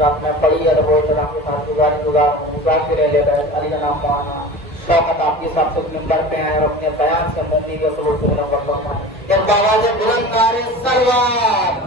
رات میں پڑھی ادب و احترام کے ساتھ گزار ہوں مذاکرے لے گئے علی جناب مولانا شوکت آپ کی صاحب سے ممبر پہ ہیں اور اپنے بیان سے مومنی کے سلوک سے فرمائیں ایک آواز بلند نعرے سلوات.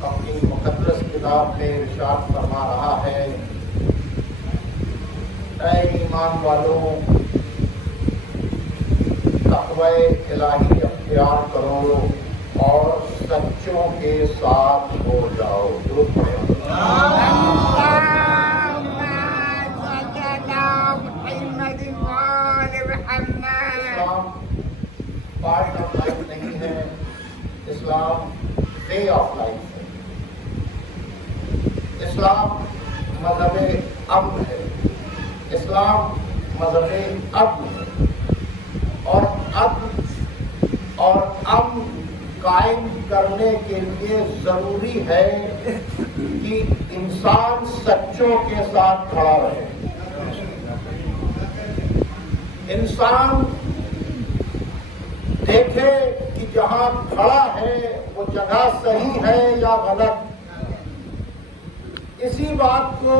اپنی مقدس کتاب میں ارشاد فرما رہا ہے اے ایمان والوں تقوی الہی اختیار کرو اور سچوں کے ساتھ ہو جاؤ. درود پڑھیں. اسلام پارٹ آف لائف نہیں ہے, اسلام وے آف لائف ہے. اسلام مذہب امن ہے, اسلام مذہب امن ہے, اور امن قائم کرنے کے لیے ضروری ہے کہ انسان سچوں کے ساتھ کھڑا رہے. انسان دیکھے کہ جہاں کھڑا ہے وہ جگہ صحیح ہے یا غلط. اسی بات کو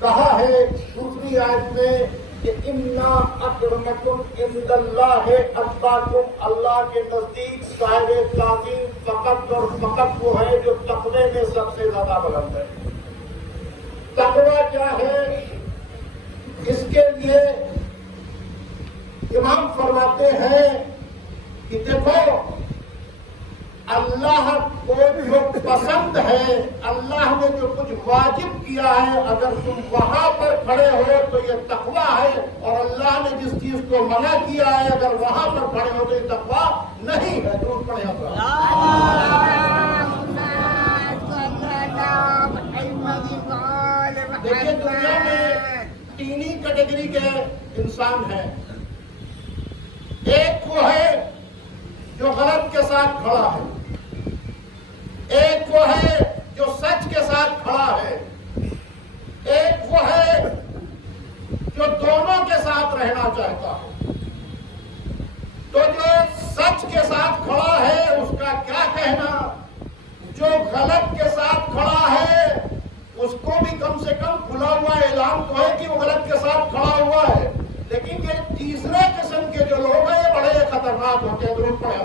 کہا ہے دوسری آیت میں کہ اِنَّا أَكْرَمَكُمْ عِندَ اللَّهِ أَتْقَاكُمْ, اللہ کے نزدیک صاحب تعظیم فقط اور فقط وہ ہے جو تقوی میں سب سے زیادہ بلند ہے. تقوی کیا ہے؟ اس کے لیے امام فرماتے ہیں کہ دیکھو اللہ کو جو پسند ہے, اللہ نے جو کچھ واجب کیا ہے, اگر تم وہاں پر کھڑے ہو تو یہ تقویٰ ہے, اور اللہ نے جس چیز کو منع کیا ہے اگر وہاں پر کھڑے ہو تو یہ تقویٰ نہیں ہے. درود پڑھیں. دیکھیے دنیا میں تین ہی کیٹیگری کے انسان ہیں. ایک وہ ہے جو غلط کے ساتھ کھڑا ہے, ایک وہ ہے جو سچ کے ساتھ کھڑا ہے, ایک وہ ہے جو دونوں کے ساتھ رہنا چاہتا ہے. تو جو سچ کے ساتھ کھڑا ہے اس کا کیا کہنا, جو غلط کے ساتھ کھڑا ہے اس کو بھی کم سے کم کھلا ہوا اعلان تو ہے کہ وہ غلط کے ساتھ کھڑا ہوا ہے. لیکن یہ تیسرے قسم کے جو لوگ ہیں یہ بڑے خطرناک ہوتے ہیں. درود پڑھیں.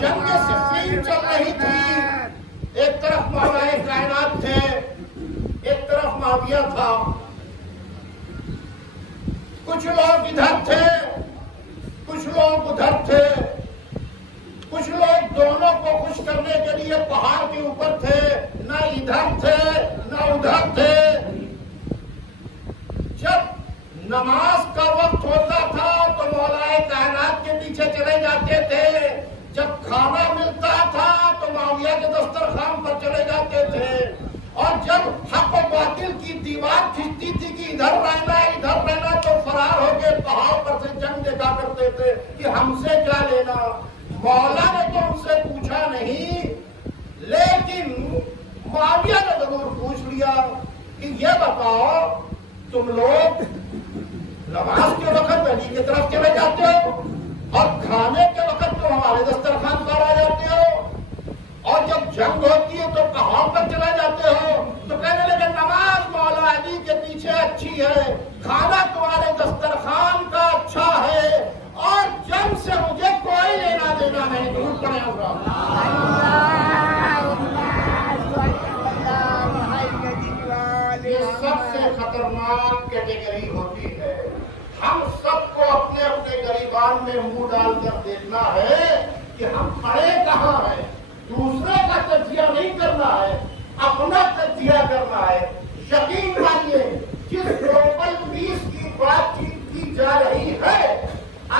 جنگ صفین چل رہی تھی, ایک طرف مولا کائنات تھے, ایک طرف معاویہ تھا. کچھ لوگ ادھر تھے, کچھ لوگ ادھر تھے, کچھ لوگ دونوں کو خوش کرنے کے لیے پہاڑ کے اوپر تھے, نہ ادھر تھے نہ ادھر تھے. جب نماز کا وقت ہوتا تھا تو مولا کائنات کے پیچھے چلے جاتے تھے, جب کھانا ملتا تھا تو معاویہ کے دسترخوان پر چلے جاتے تھے، اور جب حق و باطل کی دیوار کھنچتی تھی کہ ادھر رہنا تو فرار ہو کے پہاڑ پر سے جنگ دیکھا کرتے تھے کہ ہم سے کیا لینا۔ مولا نے تو ان سے پوچھا نہیں، لیکن معاویہ نے ضرور پوچھ لیا کہ یہ بتاؤ تم لوگ نماز کے وقت علی کی طرف چلے جاتے ہو اور کھانے کے وقت تو ہمارے دسترخوان پر آ جاتے ہو، اور جب جنگ ہوتی ہے تو پہاڑ پر چلے جاتے ہو۔ تو کہنے لگے نماز مولا علی کے پیچھے اچھی ہے، کھانا تمہارے دسترخوان کا اچھا ہے، اور جنگ سے مجھے کوئی لینا دینا نہیں۔ ضرور پڑے ہوگا۔ یہ سب سے خطرناک کیٹیگری ہوتی ہے۔ ہم سب کو اپنے اپنے گریبان میں منہ ڈال کر دیکھنا ہے کہ ہم پڑے کہاں ہیں۔ دوسرے کا تجزیہ نہیں کرنا ہے، اپنا تجزیہ کرنا ہے۔ یقین مانیے جس گلوبل پیس کی بات چیت کی جا رہی ہے،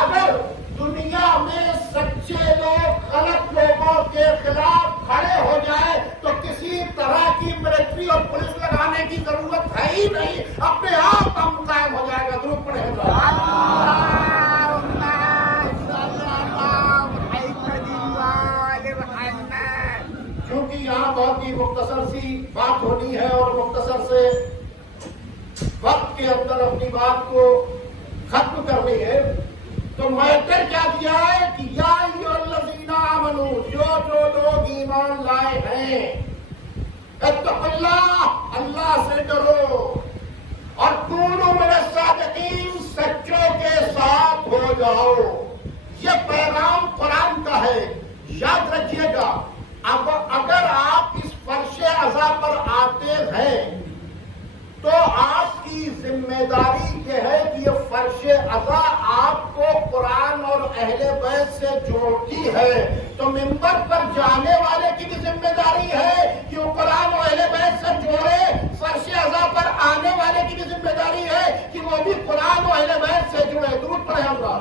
اگر دنیا میں سچے لوگ غلط لوگوں کے خلاف کھڑے ہو جائے تو کسی طرح کی ملٹری اور پولیس لگانے کی ضرورت ہے ہی نہیں، اپنے آپ کام قائم ہو جائے گا۔ ضرور پڑے گا۔ کیونکہ یہاں بہت ہی مختصر سی بات ہونی ہے اور مختصر سے وقت کے اندر اپنی بات کو ختم کرنی ہے، تو میٹر کیا دیا ہے کہ یا ایھا الذین آمنو، جو لوگ ایمان لائے ہیں، اتقوا اللہ، اللہ سے ڈرو، اور کونوا من الصادقین، سچوں کے ساتھ ہو جاؤ۔ یہ پیغام قرآن کا ہے، یاد رکھیے گا۔ اب اگر آپ اس فرش عزا پر آتے ہیں تو آپ کی ذمہ داری یہ ہے کہ یہ فرش عزا آپ کو قرآن اور اہل بیت سے جوڑتی ہے، تو ممبر پر جانے والے کی بھی ذمہ داری ہے کہ وہ قرآن اور اہل بیت سے جوڑے، فرش عزا پر آنے والے کی بھی ذمہ داری ہے کہ وہ بھی قرآن اور اہل بیت سے جڑے۔ درود پڑھیں اللہ۔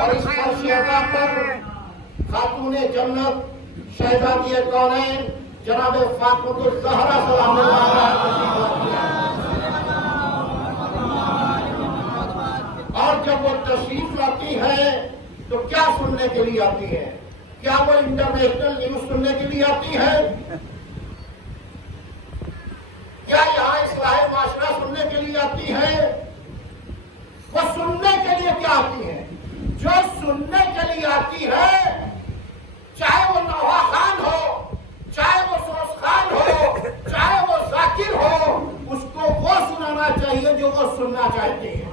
اور اس فرش عزا پر خاتون جنت شہزادی کونین جناب فاطمہ الزہرا سلام اللہ علیہا، اور جب وہ تشریف لاتی ہے تو کیا سننے کے لیے آتی ہے؟ کیا وہ انٹرنیشنل نیوز سننے کے لیے آتی ہے؟ کیا یہاں اصلاح معاشرہ سننے کے لیے آتی ہے؟ وہ سننے کے لیے کیا آتی ہے؟ جو سننے کے لیے آتی ہے، چاہے وہ نوحہ خان ہو، چاہے وہ سروش خان ہو، چاہے وہ ذاکر ہو، اس کو وہ سنانا چاہیے جو وہ سننا چاہتے ہیں،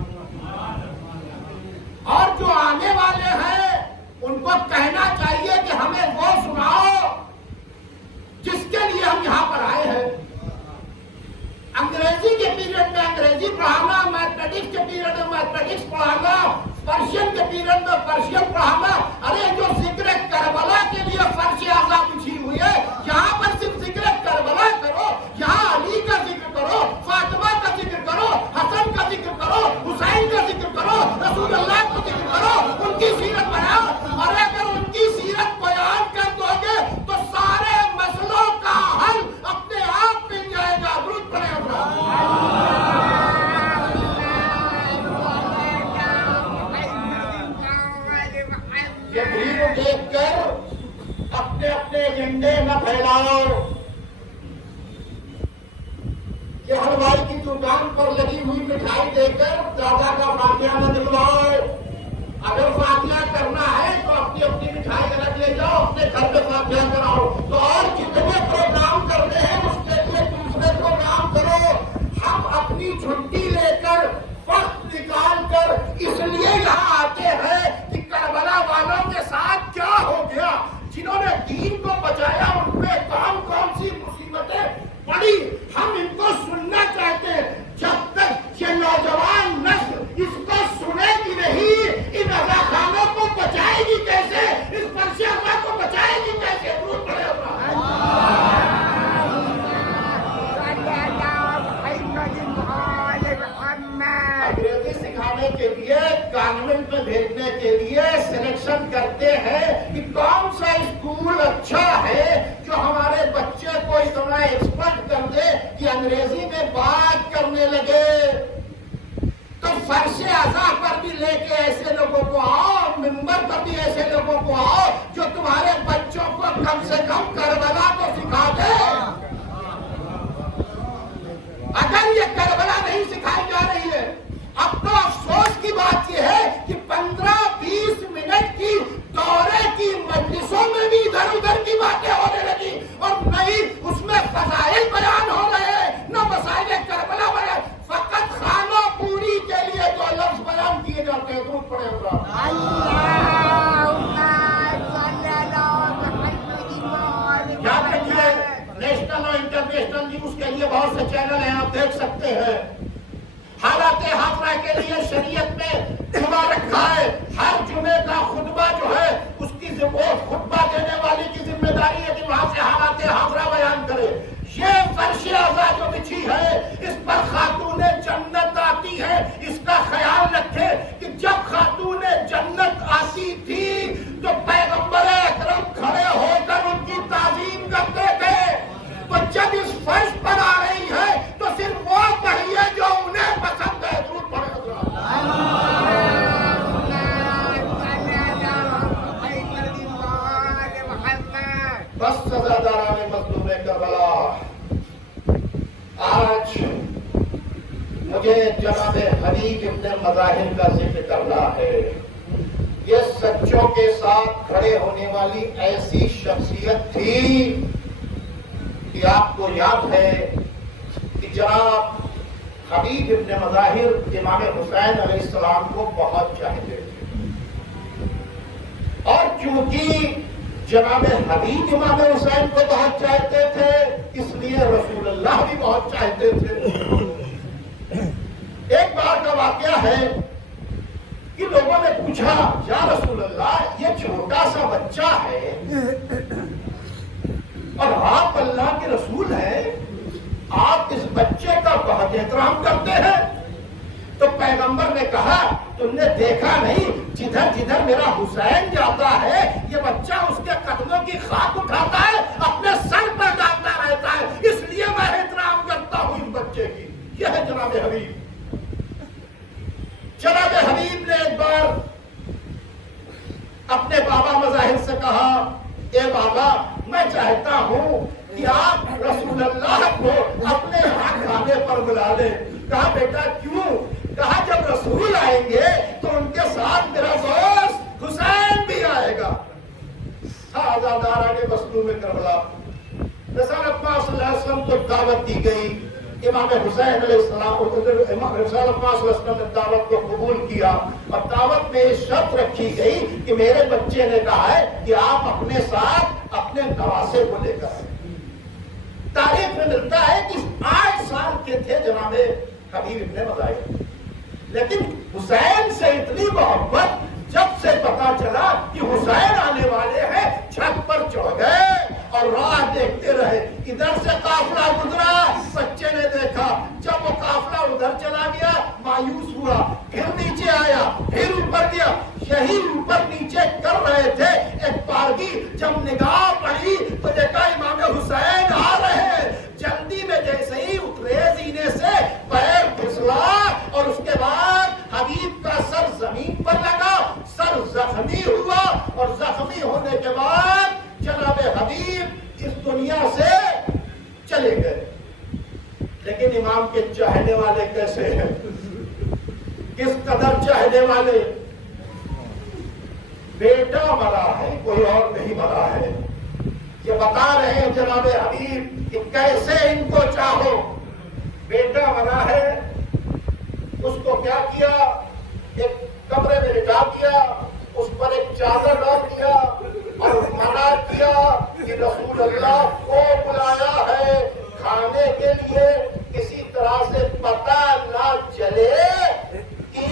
اور جو آنے والے ہیں ان کو کہنا چاہیے کہ ہمیں وہ سناؤ جس کے لیے ہم یہاں پر آئے ہیں۔ انگریزی کے پیریڈ میں انگریزی پڑھانا، میتھمیٹکس کے پیریڈ میں میتھمیٹکس پڑھانا، پرشین کے پیریڈ میں پرشین پڑھانا، ارے جو ذکر کربلا کے لیے فرش عزا بچھی ہوئی ہے، یہاں پر صرف ذکر کربلا کرو، یہاں علی کا ذکر کرو، فاطمہ کا ذکر کرو، حسن کا ذکر کرو، حسین کا ذکر کرو، رسول اللہ کا ذکر کرو، ان کی سیرت بیان، اور اگر ان کی سیرت بیان کر دو گے تو سارے مسئلوں کا حل اپنے آپ مل جائے گا۔ درود پڑھیں یہ بھیڑ دیکھ کر اپنے اپنے ایجنڈے نہ پھیلاؤ، یہ حلوائی کی دکان پر لگی ہوئی مٹھائی دے کر دادا کا فاتحہ نہ دلواؤ۔ اگر فاتحہ کرنا ہے تو اپنی اپنی مٹھائی الگ لے جاؤ، اپنے گھر میں فاتحہ کراؤ، تو اور جتنے پروگرام کرنے ہیں اس کے لیے دوسرے پروگرام کرو۔ ہم اپنی چھٹی لے کر وقت نکال کر اس لیے یہاں آتے ہیں کہ کربلا والوں کے ساتھ کیا ہو گیا، جنہوں نے دین کو بچایا ان پہ کون کون سی مصیبتیں پڑی، ہم ان کو سننا چاہتے ہیں۔ جب تک یہ نوجوان نسل اس کو سنے گی نہیں، ان رضاخانوں کو بچائے گی کیسے، اس فرش عزا کو بچائے گی کیسے؟ کانوینٹ میں بھیجنے کے لیے سلیکشن کرتے ہیں کہ کون سا اسکول اچھا ہے جو ہمارے بچے کو اتنا ایکسپرٹ کر دے کہ انگریزی میں بات کرنے لگے، تو فرش اعضاء پر بھی لے کے ایسے لوگوں کو آؤ، ممبر پر بھی ایسے لوگوں کو آؤ جو تمہارے بچوں کو کم سے کم کربلا تو سکھا دے۔ اگر یہ کربلا نہیں سکھائی جا رہی ہے، اب تو افسوس کی بات یہ ہے کہ 15-20 منٹ کی دورے کی مجلسوں میں بھی ادھر ادھر کی باتیں ہونے لگی، اور نہیں اس میں فضائل بیان ہو رہے ہیں، نہ مسائل کربلا بیان، فقط خانہ پوری کے لیے جو لفظ بیان کیے جاتے ہیں۔ درود پڑھیں یاد رکھیے، نیشنل اور انٹرنیشنل نیوز کے لیے بہت سے چینل ہیں، آپ دیکھ سکتے ہیں۔ حالات حاضرہ کے لیے شریعت میں جمعہ رکھا ہے، ہر جمعے کا خطبہ جو ہے اس کی خطبہ دینے والی کی ذمہ داری ہے کہ وہاں سے حالات حاضرہ بیان کرے۔ یہ فرش اعضاء جو بچھی ہے اس پر خاتون جنت آتی ہے، اس کا خیال رکھے کہ جب خاتون جنت آتی تھی تو پیغمبر اکرم کھڑے ہو کر ان کی تعظیم کرتے تھے، تو جب اس فرش پر آ رہی ہے تو صرف وہ پڑھیے جو انہیں پسند ہے۔ درود پڑھیں بس سزاداران مظلوم کربلا، آج مجھے جناب حبیب ابن مظاہر کا ذکر کرنا ہے۔ یہ سچوں کے ساتھ کھڑے ہونے والی ایسی شخصیت تھی کہ آپ کو یاد ہے کہ جناب حبیب ابن مظاہر امام حسین علیہ السلام کو بہت چاہتے تھے، اور چونکہ جناب حبیب امام حسین کو بہت چاہتے تھے اس لیے رسول اللہ بھی بہت چاہتے تھے۔ ایک بار کا واقعہ ہے کہ لوگوں نے پوچھا، یا رسول اللہ یہ چھوٹا سا بچہ ہے اور آپ اللہ کے رسول ہیں، آپ اس بچے کا بہت احترام کرتے ہیں۔ تو پیغمبر نے کہا، تم نے دیکھا نہیں جدھر جدھر میرا حسین جاتا ہے یہ بچہ اس کے قدموں کی خاک اٹھاتا ہے، اپنے سر پر ڈالتا رہتا ہے، اس لیے میں احترام کرتا ہوں اس بچے کی۔ یہ ہے جناب حبیب۔ جناب حبیب نے ایک بار اپنے بابا مظاہر سے کہا، اے بابا میں چاہتا ہوں کہ آپ رسول اللہ کو اپنے ہاں کھانے پر بلا لیں۔ کہا بیٹا کیوں؟ کہا جب رسول آئیں گے تو ان کے ساتھ میرا دوست حسین بھی آئے گا۔ آزاداران مظلوم کربلا، رسالت پاک صلی اللہ علیہ وسلم کو دعوت دی گئی، امام حسین علیہ السلام رسالت پاک صلی اللہ علیہ وسلم نے دعوت کو قبول کیا، اور دعوت میں شرط رکھی گئی کہ میرے بچے نے کہا ہے کہ آپ اپنے ساتھ اپنے نواسے کو لے کر آئیں۔ تاریخ میں ملتا ہے کہ 8 سال کے تھے جناب حبیب ابن مظاہر، لیکن حسین سے اتنی محبت جب سے پتا چلا کہ حسین آنے والے ہیں، چھت پر چڑھ گئے اور راہ دیکھتے رہے۔ ادھر سے قافلہ گزرا، بچے نے دیکھا، جب وہ قافلہ ادھر چلا گیا مایوس ہوا، پھر نیچے آیا، پھر اوپر گیا، یہی اوپر نیچے کر رہے تھے۔ ایک بارگی جب نگاہ پڑی تو دیکھا امام حسین آ رہے ہیں، جلدی میں جیسے ہی اترے زینے سے پیر پھسلا اور اس کے بعد حبیب کا سر زمین پر لگا، سر زخمی ہوا، اور زخمی ہونے کے بعد جناب حبیب اس دنیا سے چلے گئے۔ لیکن امام کے چاہنے والے کیسے ہیں، کس قدر چاہنے والے؟ بیٹا مرا ہے، کوئی اور نہیں مرا ہے۔ یہ بتا رہے ہیں جناب حبیب کہ کیسے ان کو چاہو۔ بیٹا مرا ہے، اس کو کیا کیا؟ ایک کمرے میں لٹا دیا، اس پر ایک چادر ڈال دیا اور منع کیا کہ رسول اللہ کو بلایا ہے کھانے کے لیے، کسی طرح سے پتہ نہ چلے کہ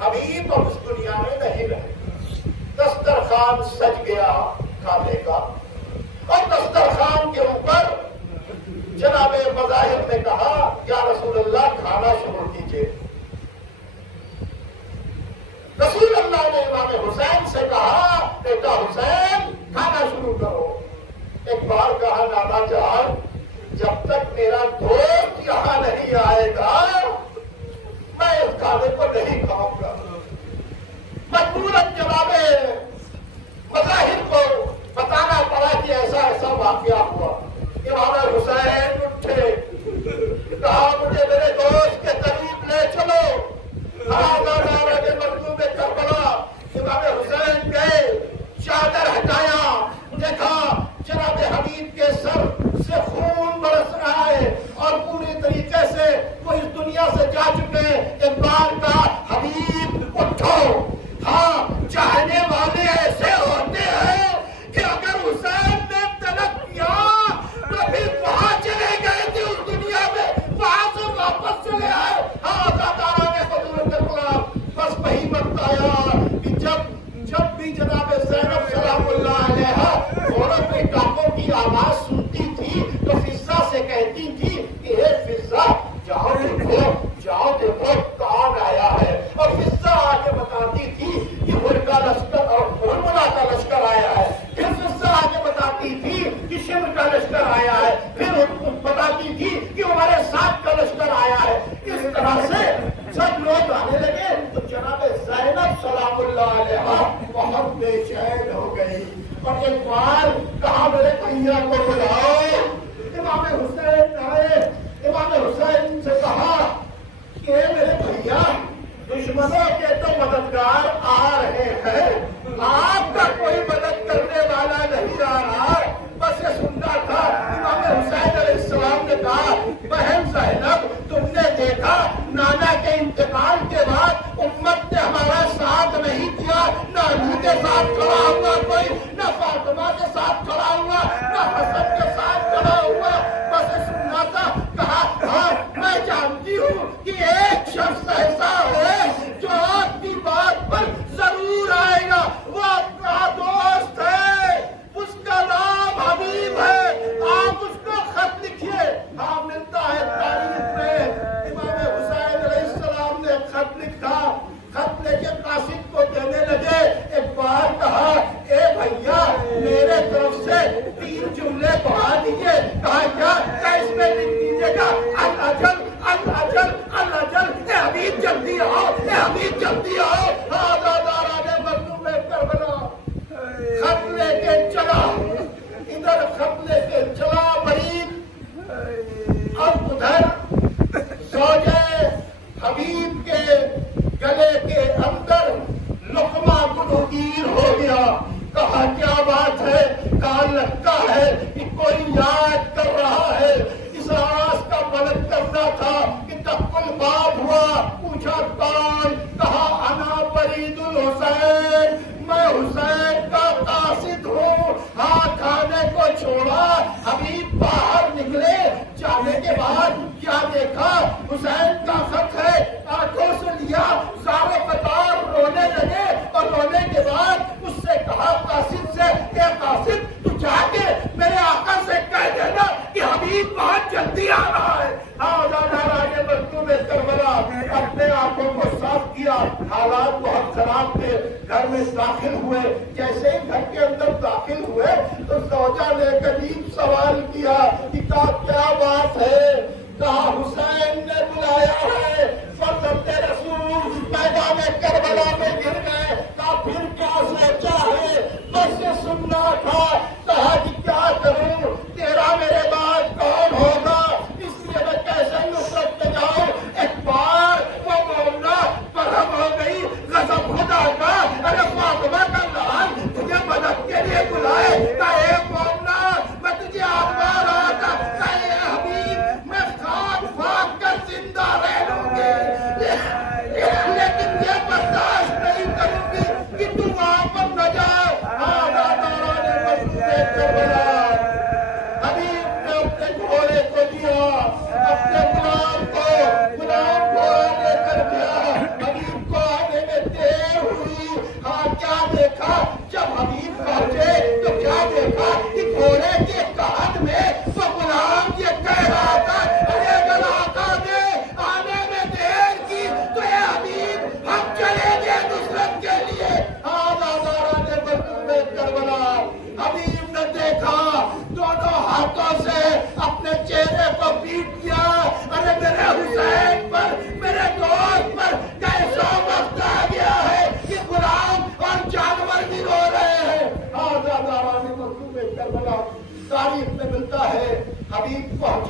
حبیب اب اس دنیا میں نہیں رہے۔ دسترخوان سج گیا کھانے کا، اور دسترخوان کے اوپر جناب مظاہر نے کہا، یا رسول اللہ کھانا شروع کیجئے۔ حسین کھانا شروع کرو. ایک بار کہا نانا جان جب تک میرا دوست یہاں نہیں آئے گا میں اس کھانے کو نہیں کھاؤں گا. مجبوراً جناب مظاہر کو بتانا پڑا کہ ایسا ایسا واقعہ ہوا. امام حسین اٹھے, کہا مجھے میرے دوست کے قریب لے چلو. مردوں میں کربلا. امام حسین گئے, چادر ہٹایا, دیکھا جناب حبیب کے سر سے خون برس رہا ہے اور پوری طریقے سے وہ اس دنیا سے جا چکے. ایک بار کا حبیب اٹھو. ہاں چاہنے والے ایسے ہوتے ہیں کہ اگر حسین نے طلب کیا تو پھر وہاں چلے گئے تھے اس دنیا میں, وہاں سے واپس چلے آئے. ہاں دادارا نے حضور کربلا. بس وہی وقت آیا کہ جب بھی جناب زینب سلام اللہ علیہ عورت میں ڈاکوں کی آواز سنتی تھی تو فضا سے کہتی تھی کہ اے فضا جاؤ دیکھو کون آیا ہے. اور فضا آ کے بتاتی تھی کہ کا لشکر اور ہرملا کا لشکر آیا ہے. پھر فضا آ کے بتاتی تھی کہ شمر کا لشکر آیا ہے. پھر بتاتی تھی کہ ہمارے ساتھ کا لشکر آیا ہے. اس طرح سے جب لوگ آنے لگے تو جناب زینب سلام اللہ علیہ بہت بے چین ہو گئی اور ایک بار کہا میرے بھیا کو بلاؤ. امام حسین آئے. امام حسین سے کہا کہ میرے بھیا دشمنوں کے تو مددگار آ رہے ہیں, آپ کا کوئی مدد کرنے والا نہیں آ رہا. بس یہ سننا تھا. امام حسین علیہ السلام نے کہا بہن زینب تم نے دیکھا نانا کے انتقال کے بعد امت نے ہمارا ساتھ نہیں کیا. نہ علی کے ساتھ کھڑا ہوا کوئی, نہ فاطمہ کے ساتھ کھڑا ہوا, نہ حسن کے ساتھ کھڑا ہوا. بس یہ سننا تھا. کہا ہاں میں جانتی ہوں کہ ایک شخص ایسا ہے جو آپ کی بات پر ضرور آئے گا. وہ اپنا دوست ہے, اس کا نام حبیب ہے. آپ اس کو خط لکھیے. ہاں ملتا ہے تاریخ میں امام حسین علیہ السلام نے خط لکھا. خط لے کے قاصد کو دینے لگے. ایک بار کہا اے بھیا میرے طرف سے 3 جملے پڑھا دیجیے. کہا کیا اس میں لکھ دیجیے گا الاجل الاجل الاجل. اے حبیب جلدی آؤ, اے حبیب جلدی آؤ. دادارا نے مظلوم کربلا خط لے کے چلا. ادھر خط لے کے چلا مریض, اب ادھر زوجے حبیب کے گلے کے اندر لقمہ گلوگیر ہو گیا. کہا کیا بات ہے؟ کہا لگتا ہے کہ کوئی یاد کر رہا ہے. اس راز کا مدد کرنا تھا کہ تقل باب ہوا. پوچھا کون؟ کہا انا برید الحسین, میں حسین کا قاصد ہوں. ہاتھ کھانے کو چھوڑا, حبیب باہر نکلے. جانے کے بعد کیا دیکھا؟ حسین کا خط ہے. آنکھوں سے لیا, زارو قطار رونے لگے اور رونے کے بعد اس سے کہا قاصد سے کہ قاصد تو جا کے میرے آقا سے کہہ دینا کہ حبیب بہت جلدی آ رہا ہے. نے مظلوم کربلا اپنے آنکھوں کو صاف کیا. حالات بہت خراب تھے. گھر میں داخل ہوئے. جیسے ہی گھر کے اندر داخل ہوئے تو زوجہ نے ایک عجیب سوال کیا کہ کیا بات ہے؟ کہا حسین نے بلایا ہے. فرزند رسول میدان کربلا میں گر گئے. کہا پھر کیا سوچا ہے؟ بس یہ سننا تھا. کہا کہ کیا کروں, تیرا میرے بعد کون ہوگا, اس لیے میں کیسے نصرت پہ جاؤں. ایک بار وہ مومنہ برہم ہو گئی. غضب خدا کا, ارے فاطمہ کا لال تجھے مدد کے لیے بلائے. کہا اے مومنہ میں تجھے آزما رہا تھا. کہا اے حبیب میں خاک کر زندہ رہ لوں گی.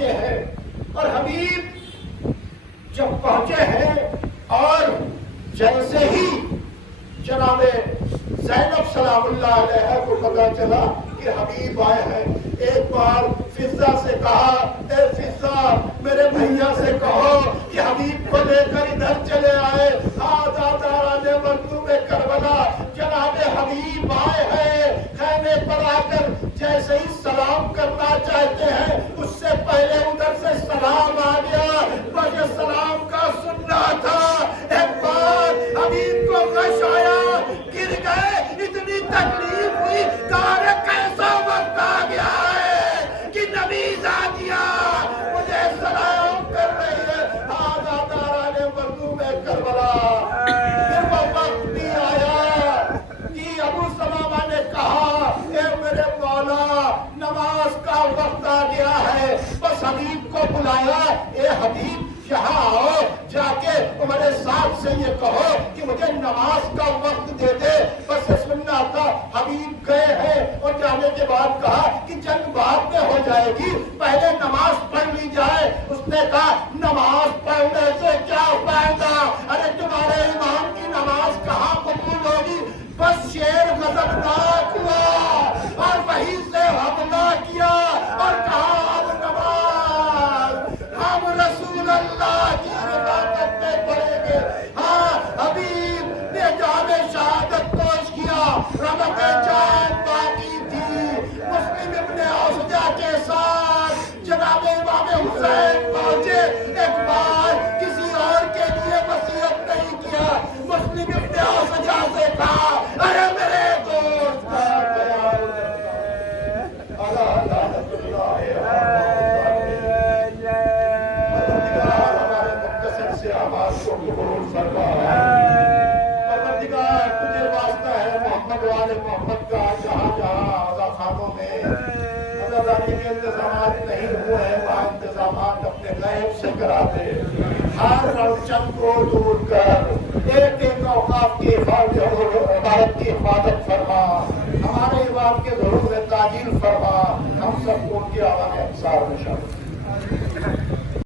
پہنچے ہیں اور حبیب جب پہنچے ہیں اور جیسے ہی جناب زینب سلام اللہ علیہ کو پتا چلا کہ حبیب آئے ہیں، ایک بار فضا سے کہا، اے فضا میرے بھیا سے کہو کہ حبیب کو لے کر ادھر چلے آئے، آزاداران مردم کربلا جناب حبیب آئے ہیں۔ خیمے پر آ کر جیسے ہی سلام کرنا چاہتے ہیں اس سے پہلے ادھر سے سلام آ گیا، مجھے سلام کا سننا تھا۔ ایک بار حبیب کو غش آیا، گر گئے، اتنی تکلیف ہوئی، کہا کیسا وقت آ گیا ہے کہ نبی زادیہ مجھے سلام کر رہی ہے، آزاداران مردم کربلا۔ پھر وہ وقت بھی آیا کہ ابو سلامہ نے کہا، اے میرے مولا نماز کا وقت آ گیا ہے، بس حبیب کو بلایا، اے حبیب یہاں آؤ، جا کے تمہارے ساتھ سے یہ کہو کہ مجھے نماز کا وقت دے دے، بس سننا تھا۔ حبیب گئے ہیں اور جانے کے بعد کہا کہ جنگ بعد میں ہو جائے گی، پہلے نماز پڑھ لی جائے۔ اس نے کہا نماز پڑھنے سے کیا فائدہ، ارے تمہارے امام کی نماز کہاں قبول ہوگی۔ بس شیر غضبناک ہوا اور وہیں سے حملہ کیا اور کہا اب نماز ہم رسول اللہ کی عبادت میں پڑھیں گے۔ ہاں حبیب نے جام شہادت نوش کیا، رمق جان باقی تھی۔ مسلم ابن اوسجہ کے ساتھ جناب امام حسین پہنچے، ایک بار کسی اور کے لیے وصیت نہیں کیا۔ مسلم ابن اوسجہ سے کہا، ارے میرے دوست کا خیال رکھنا، اللہ لعنت اللہ کو قبول فرما۔ پروردگار تجھے واسطہ ہے محمد والے محمد کا، جہاں جہاں آزا خانوں میں آزاداری کے انتظامات نہیں ہوئے ہیں وہاں انتظامات اپنے غیب سے کرا دے، ہر رنچن کو دور کر ایک ایک اوقاف کی عبادت کی حفاظت فرما، ہمارے امام کے ظہور میں تعجیل فرما، ہم سب کو ان کے عوام انصار میں شامل